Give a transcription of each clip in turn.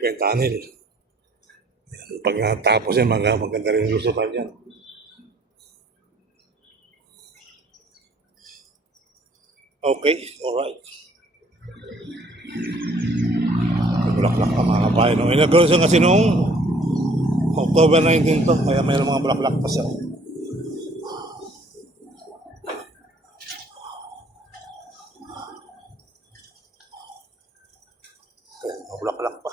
pa yung tunnel. Pag natapos yan, maganda rin yung lusutan yan. Okay, alright. Bulaklak pa mga kabayan. No? Inauguration kasi noong October 19 to, kaya mayroong mga bulaklak pa siya. Mga bulaklak pa.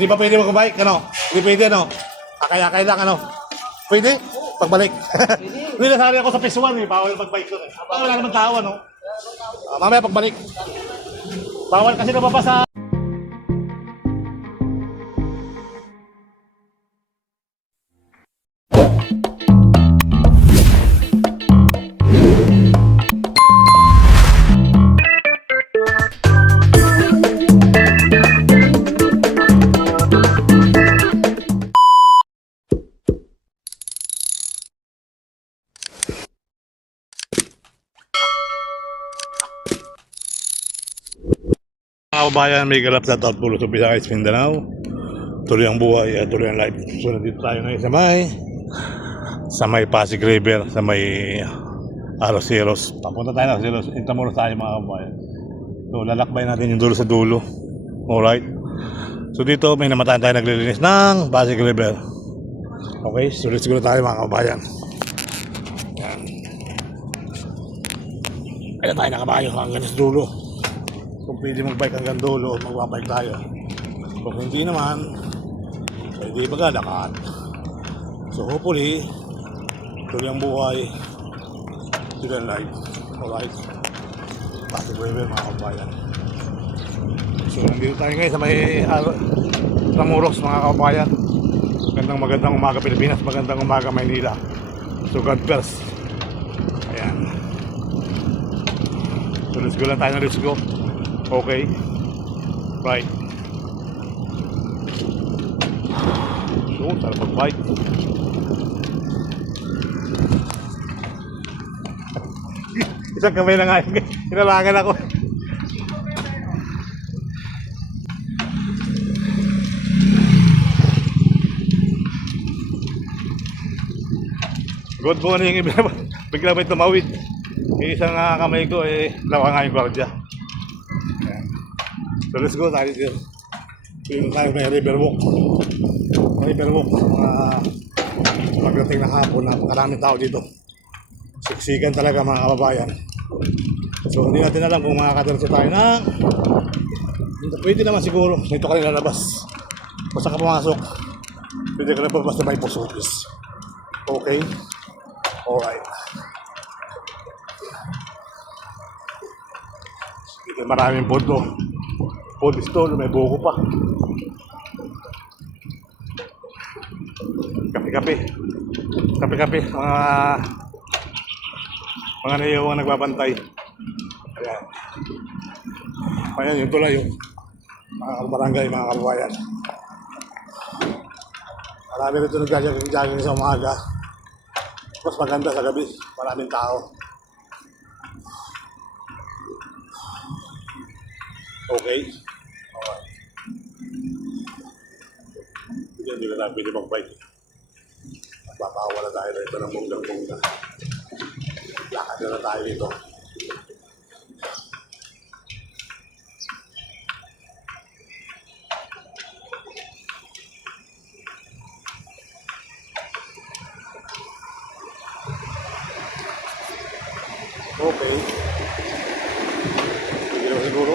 Hindi pa pwede mag-bike, ano? Hindi pwede, ano? Akay-akay lang, ano? Pwede? Pagbalik. Hindi nasali ako sa P1, eh. Bawal mag-bike doon, eh. Wala naman tao, ano? Mamaya pagbalik. Bawal kasi nababasa. Mga kabayan, may galap sa Tatpulo sa Visayas, Mindanao. Tuloy ang buhay, tuloy ang life. So, nandito tayo ngayon sa may Pasig River, sa may Arroceros. Papunta tayo ng Arroceros. Intramuros tayo mga kabayan. So, lalakbay natin yung dulo sa dulo. Alright. So, dito may namatayan tayo naglilinis ng Pasig River. Okay, so let's go tayo mga kabayan. Yan. Kaya tayo nakabayo hanggang sa dulo. Kung pwede mag-bike hanggang dulo, magbabike tayo. Kung hindi naman, pwede magalakad. So hopefully, tuloy ang buhay, tuloy ang life. Alright. Pasig River mga kabayan. So nandito tayo ngayon sa may Tamuros mga kabayan. Magandang umaga Pilipinas, magandang umaga Maynila. So God bless. Ayan. So let's go lang tayo na, let's go. Okay. Right. So, tara mag-bike. Isang kamay na nga. Hinalangan ako. Good morning. Bigla may tumawid. Isang kamay ko lawa nga yung gwardiya. So let's go tayo dito. Dito tayo may Riverwalk. Riverwalk. Pagdating ng hapon, napakaraming tao dito. Siksikan talaga mga kababayan. So hindi natin alam kung makakadiretso tayo na pwede naman siguro. Dito ka rin lalabas. Basta ka pumasok, pwede ka rin palabas na may post office. Okay? Alright. Dito maraming pondo. Food stall, may buko pa. Kape-kape. Kape-kape. Mga naiwang nagbabantay. Ayan. Ayan yung tulay yung mga barangay, mga kababayan. Marami rito nag-jogging sa umaga. Mas maganda sa gabi. Maraming tao. Okay. Alright. Hindi na lang pwede mag-bike. Magpapawala tayo rito ng bonggang-bongga. Lakad na tayo dito. Okay. Hindi naman siguro.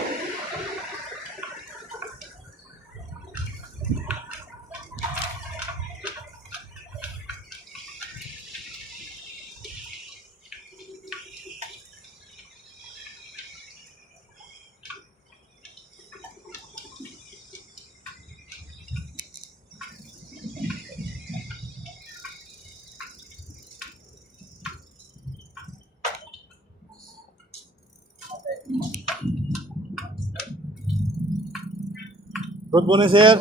Good morning, sir.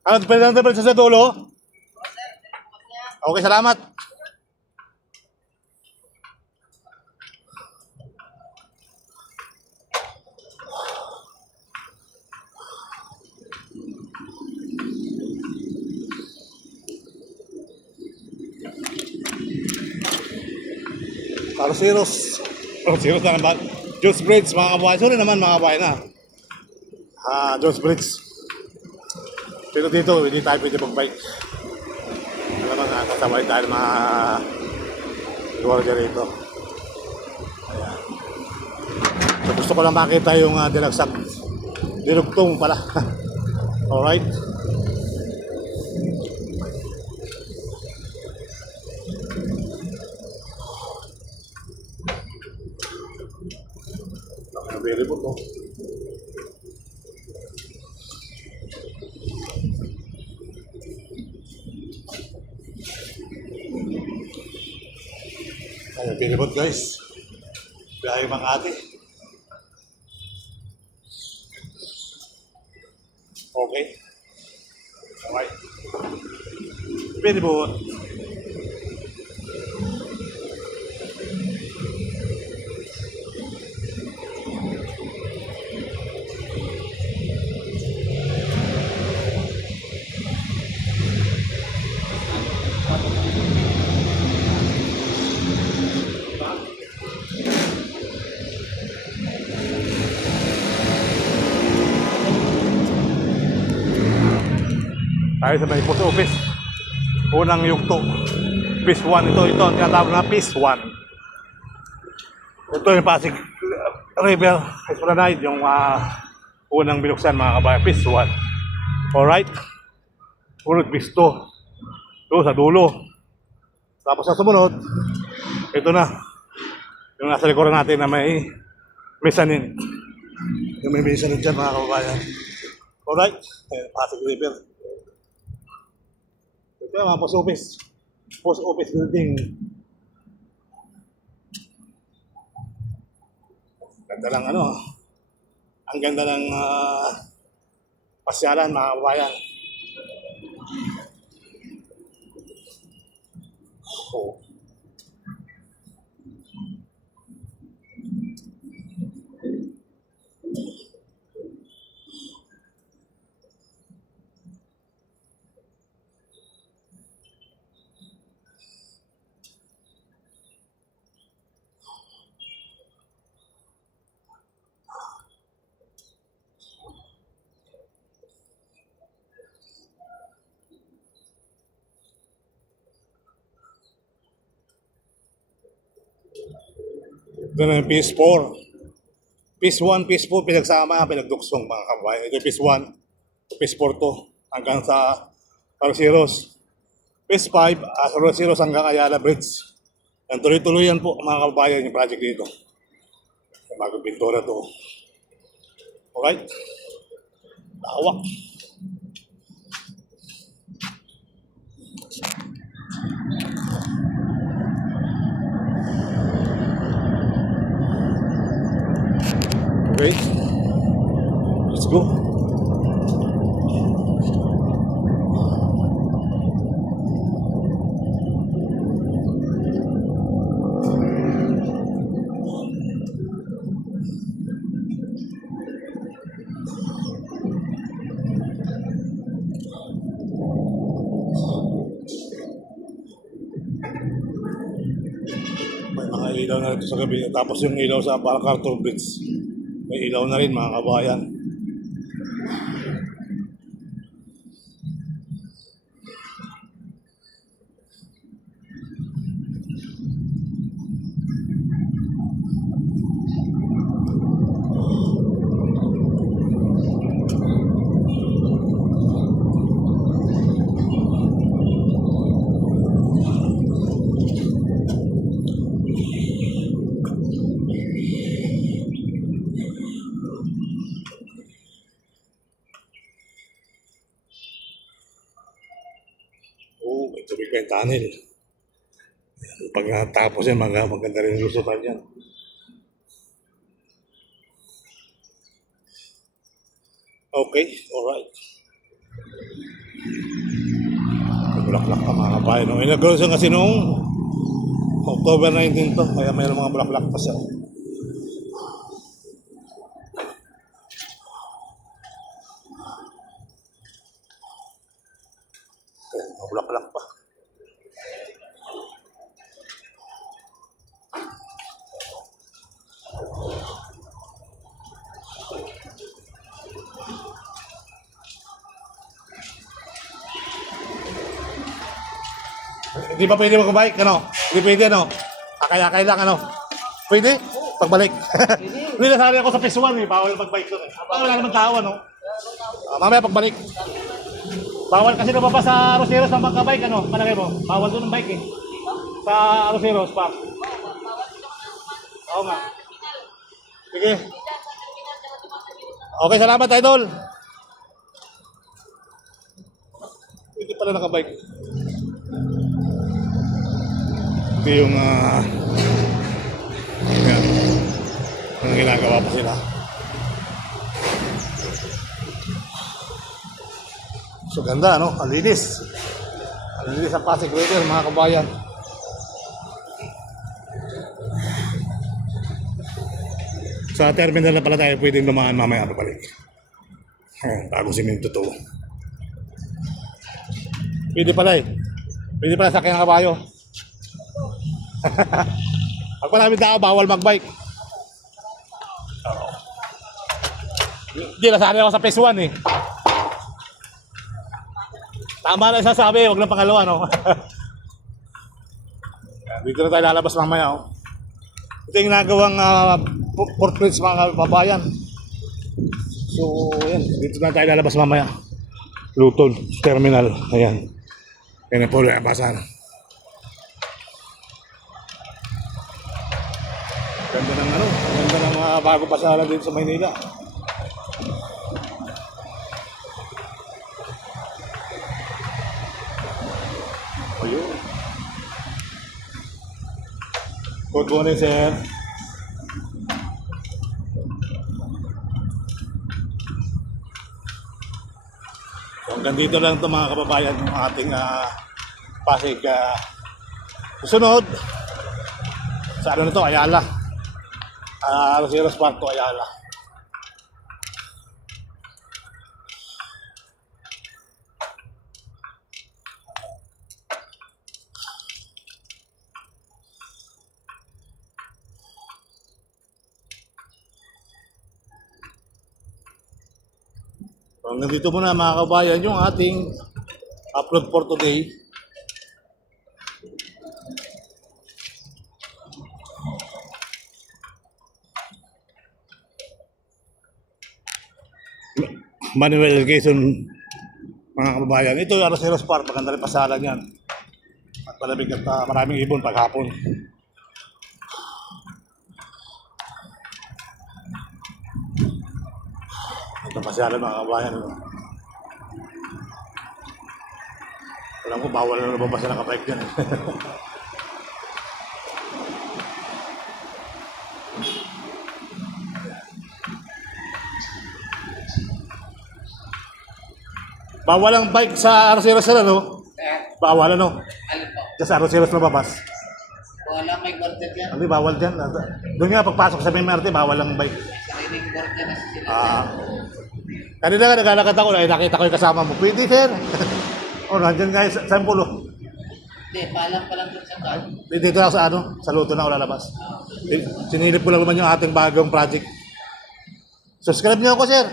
Ano, pwede lang tayo sa dulo? Okay, salamat. Parceros. Parceros na naman. Jones Bridge, mga kabayan. Sorry naman, mga kabayan na. Jones Bridge. Pero dito, hindi tayo pwede mag-bike. Alam mo nga, kasabay tayo mga gwardiya rito. Ayan. So, gusto ko lang makita yung dilagsak. Dinugtong pala. Alright. Very good, no? Ayan, very good, guys. Biyahe Makati. Okay. Alright. Very good. Tayo sa may post office. Unang yugto. Phase 1 ito. Ito ang tinatawag na Phase 1. Ito yung Pasig River Esplanade. Yung unang binuksan, mga kabayan. Phase 1. Alright. Unang Phase 2. Ito sa dulo. Tapos sa sumunod, ito na. Yung nasa likuran natin na may mezzanine. Yung may mezzanine dyan, mga kabayan. Alright. Pasig River. Ito yung mga post office. Post office building. Ganda lang ang ganda ng pasyalan, mga kabayan. Oh. Ito na yung Phase 4. Phase 1, Phase 4, pinagsama, pinagduksong, mga kabayan. Ito yung Phase 1, Phase 4 to, hanggang sa Parceros. Phase 5, sa Parceros hanggang Ayala Bridge. Yan, tuloy-tuloy yan po, mga kabayan, yung project dito. Yung bagong pintura to. Alright? Lawak. Okay, let's go. May mga ilaw na rin sa gabi. Tapos yung ilaw sa Baracarton Bridge. May ilaw na rin, mga kabayan. May tubig pa yung tunnel. Pag natapos yan, maganda rin yung lusutan yan. Okay, alright. Bulaklak pa mga kabayan. No? Inauguration kasi noong October 19 to, kaya mayroong mga bulaklak pa siya. Mga bulaklak pa. Hindi pa pwede mag-bike, ano? Hindi pwede, ano? Akay-akay lang, ano? Pwede? Pagbalik. Hindi nasali ako sa phase 1, eh. Bawal mag-bike doon, eh. Wala naman tao, ano? Mamaya pagbalik. Bawal kasi nababa sa Roseros ng magka-bike, ano? Palagay mo? Bawal doon ng bike, eh. Sa Roseros Park. Oo nga. Sige. Okay, salamat, idol. Hindi pala naka-bike. Ito yung yan. Ang ginagawa pa sila. So ganda, no? Ang linis. Ang linis ang Pasig River, mga kabayan. Sa terminal na pala tayo pwedeng dumaan mamaya pabalik. Bagong simento to. Pwede pala eh. Pwede pala sakyan ng kabayo. Pag maraming tao, bawal mag-bike. Hindi, nasali ako sa phase 1 eh. Tama na sasabi, huwag lang pangalawa, no? Dito na tayo lalabas mamaya, oh. Ito yung nagawang portraits mga kababayan. So, yan. Dito na tayo lalabas mamaya. Lutol, terminal. Ayan. Yan po, labasan. Ganda ng ano, ganda ng mga bago pasara dito sa Maynila. Ayun. Good morning, sir. So, hanggang dito lang ito mga kababayan ng ating Pasig. Susunod, sa ano na ito, Ayala. Roseros Park to Ayala. So, hanggang dito muna mga kabayan yung ating upload for today. Manuel Quezon, mga kababayan. Ito yung Roseros Park, maganda rin pasalan yan. At malamig at maraming ibon paghapon. Ito pasalan mga kababayan. Alam ko, bawal na nababasa ng kabike dyan. Bawal ang bike sa Roseros na, no? Bawal, ano? Alin po? Diyan sa Roseros na babas. Wala may border yan. Hindi, bawal dyan. Doon nga, pagpasok sa MRT, bawal ang bike. Sariling border na sila. Kanina nga, naglalakad ako, ay nakita ko yung kasama mo. Pwede, sir. O, nandyan nga yung sampulo. Hindi, paalam pa lang doon sa tao. Dito na ako sa ano, sa luto na ako lalabas. Sinilip ko lang naman yung ating bagong project. Subscribe niyo ako, sir.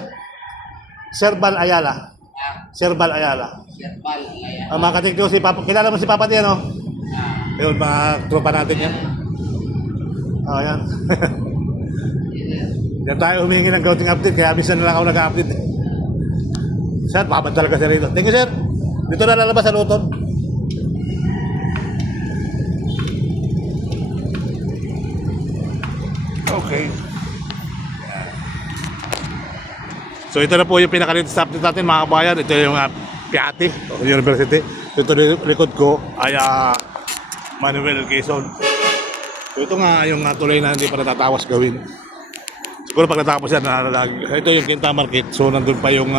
Sir Bal Ayala. Sir Bal Ayala. Sirpal, ayan. Mga katikyo, si Papa, kilala mo si Papa T, ano? Ayun, mga tropa natin yan. Ayan. Yan tayo humingi ng grouting update, kaya minsan na lang ako nag-update. Sir, babad talaga sir rito. Thank you, sir. Dito na lalabas sa Luton. Okay. So ito na po yung pinaka-latest update natin mga kabayan. Ito yung Piati University. Ito likod ko ay Manuel Quezon. So ito nga yung tulay na hindi pa natatawas gawin. Siguro Siguro pag natapos yan, ito yung Quinta Market. So nandun pa yung